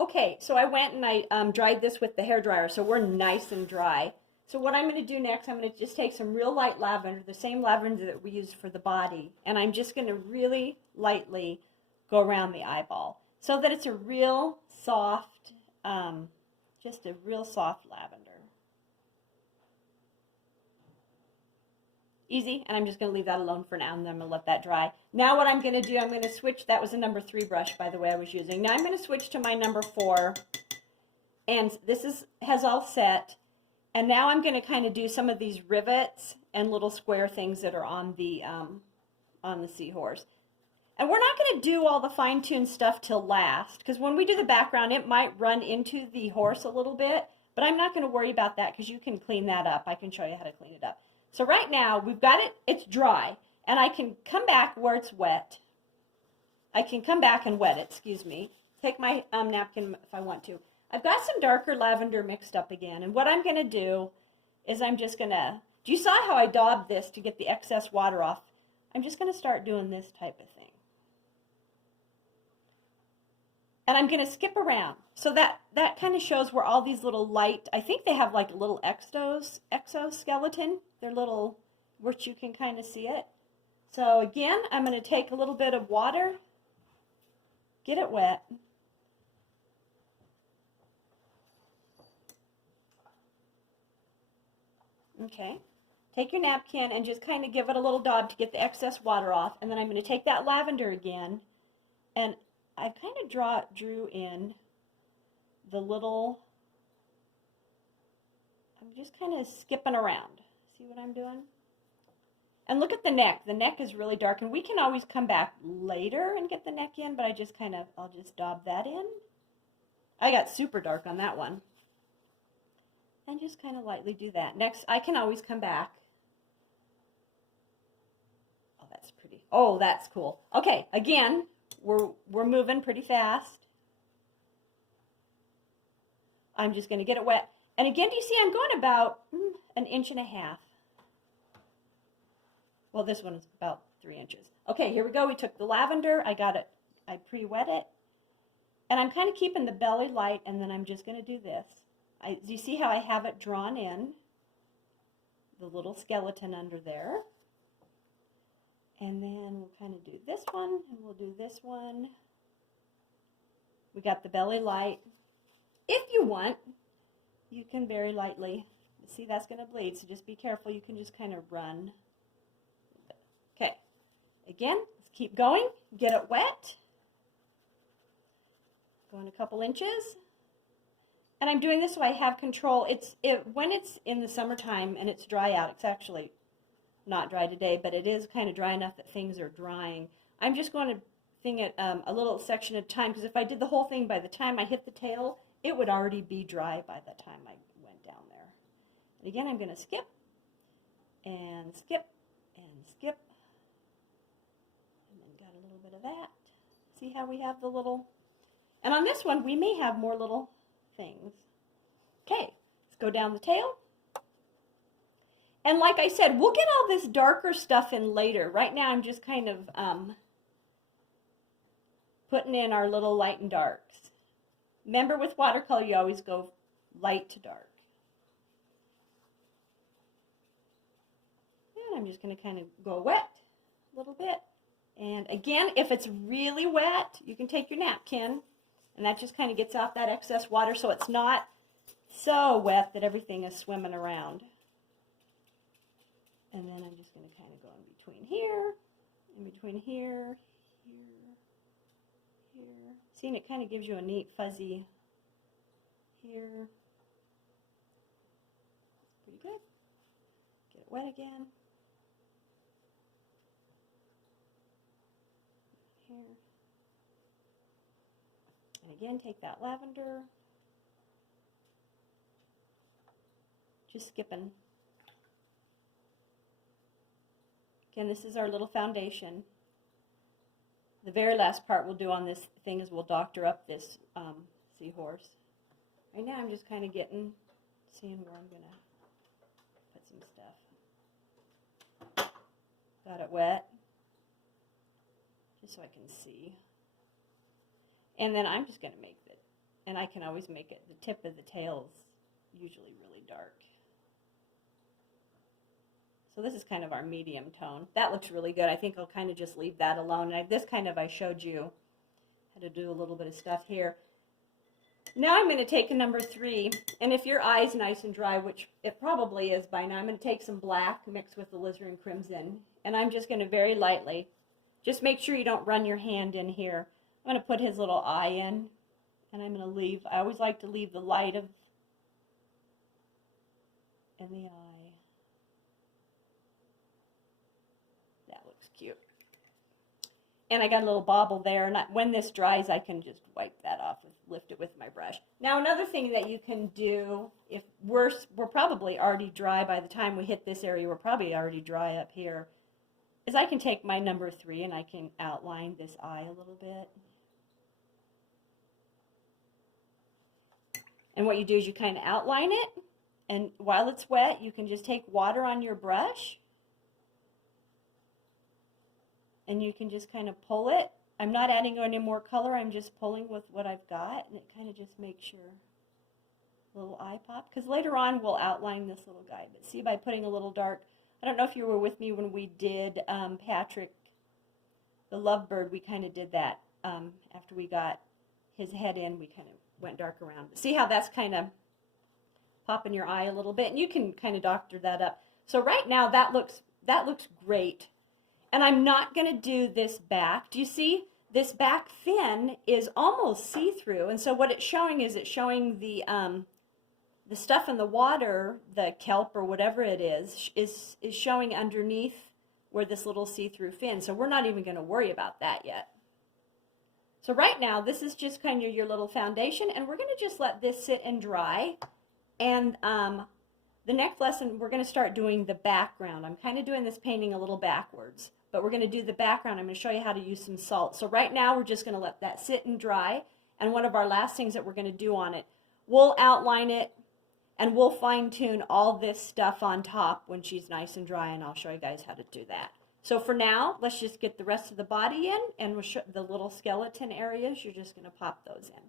Okay, so I went and I dried this with the hair dryer, so we're nice and dry. So what I'm going to do next, I'm going to just take some real light lavender, the same lavender that we used for the body, and I'm just going to really lightly go around the eyeball so that it's a real soft, just a real soft lavender. Easy, and I'm just going to leave that alone for now, and then I'm going to let that dry. Now what I'm going to do, I'm going to switch, that was a number 3 brush, by the way, I was using. Now I'm going to switch to my number 4, and this has all set, and now I'm going to kind of do some of these rivets and little square things that are on the seahorse. And we're not going to do all the fine-tuned stuff till last, because when we do the background, it might run into the horse a little bit, but I'm not going to worry about that because you can clean that up. I can show you how to clean it up. So right now, we've got it, it's dry, and I can come back where it's wet. I can come back and wet it, excuse me. Take my napkin if I want to. I've got some darker lavender mixed up again, and what I'm going to do is I'm just going to, you saw how I daubed this to get the excess water off. I'm just going to start doing this type of thing. And I'm going to skip around. So that kind of shows where all these little light, I think they have like a little exoskeleton. They're little, which you can kind of see it. So again, I'm going to take a little bit of water, get it wet. Okay. Take your napkin and just kind of give it a little daub to get the excess water off. And then I'm going to take that lavender again, and I kind of drew in the little, I'm just kind of skipping around. See what I'm doing? And look at the neck. The neck is really dark, and we can always come back later and get the neck in, but I just kind of, I'll just daub that in. I got super dark on that one. And just kind of lightly do that. Next, I can always come back. Oh, that's pretty. Oh, that's cool. Okay, again, we're moving pretty fast. I'm just going to get it wet. And again, do you see I'm going about an inch and a half. Well, this one is about 3 inches. Okay, here we go. We took the lavender. I got it. I pre-wet it. And I'm kind of keeping the belly light, and then I'm just going to do this. Do you see how I have it drawn in? The little skeleton under there. And then we'll kind of do this one, and we'll do this one. We got the belly light. If you want, you can very lightly, see that's going to bleed, so just be careful. You can just kind of run. Okay, again, let's keep going. Get it wet. Going a couple inches. And I'm doing this so I have control. When it's in the summertime and it's dry out, it's actually not dry today, but it is kind of dry enough that things are drying. I'm just going to thing it a little section at a time, because if I did the whole thing, by the time I hit the tail, it would already be dry by the time I went down there. And again, I'm going to skip and skip and skip. And then got a little bit of that. See how we have the little... And on this one, we may have more little things. Okay, let's go down the tail. And like I said, we'll get all this darker stuff in later. Right now, I'm just kind of putting in our little light and darks. Remember, with watercolor, you always go light to dark. And I'm just going to kind of go wet a little bit. And again, if it's really wet, you can take your napkin, and that just kind of gets off that excess water, so it's not so wet that everything is swimming around. And then I'm just going to kind of go in between here, here. See, and it kind of gives you a neat fuzzy here. Pretty good. Get it wet again. Here. And again, take that lavender. Just skipping. Again, this is our little foundation. The very last part we'll do on this thing is we'll doctor up this seahorse. Right now I'm just kind of seeing where I'm going to put some stuff. Got it wet, just so I can see. And then I'm just going to make And I can always make it, the tip of the tail is usually really dark. So this is kind of our medium tone. That looks really good. I think I'll kind of just leave that alone. And this kind of, I showed you how to do a little bit of stuff here. Now I'm going to take a number 3, and if your eye's nice and dry, which it probably is by now, I'm going to take some black mixed with the alizarin crimson, and I'm just going to very lightly, just make sure you don't run your hand in here. I'm going to put his little eye in, and I'm going to leave, I always like to leave the light in the eye. That looks cute. And I got a little bobble there, and when this dries, I can just wipe that off and lift it with my brush. Now, another thing that you can do, if we're probably already dry by the time we hit this area, we're probably already dry up here, is I can take my number 3 and I can outline this eye a little bit. And what you do is you kind of outline it, and while it's wet, you can just take water on your brush, and you can just kind of pull it. I'm not adding any more color, I'm just pulling with what I've got, and it kind of just makes your little eye pop. Because later on we'll outline this little guy. But see, by putting a little dark, I don't know if you were with me when we did Patrick the Lovebird, we kind of did that. After we got his head in, we kind of went dark around. But see how that's kind of popping your eye a little bit, and you can kind of doctor that up. So right now that looks great. And I'm not going to do this back. Do you see? This back fin is almost see-through. And so what it's showing is it's showing the stuff in the water, the kelp or whatever it is showing underneath where this little see-through fin. So we're not even going to worry about that yet. So right now, this is just kind of your little foundation. And we're going to just let this sit and dry. And the next lesson, we're going to start doing the background. I'm kind of doing this painting a little backwards. But we're going to do the background. I'm going to show you how to use some salt. So right now we're just going to let that sit and dry. And one of our last things that we're going to do on it, we'll outline it and we'll fine tune all this stuff on top when she's nice and dry, and I'll show you guys how to do that. So for now, let's just get the rest of the body in, and we'll show the little skeleton areas. You're just going to pop those in.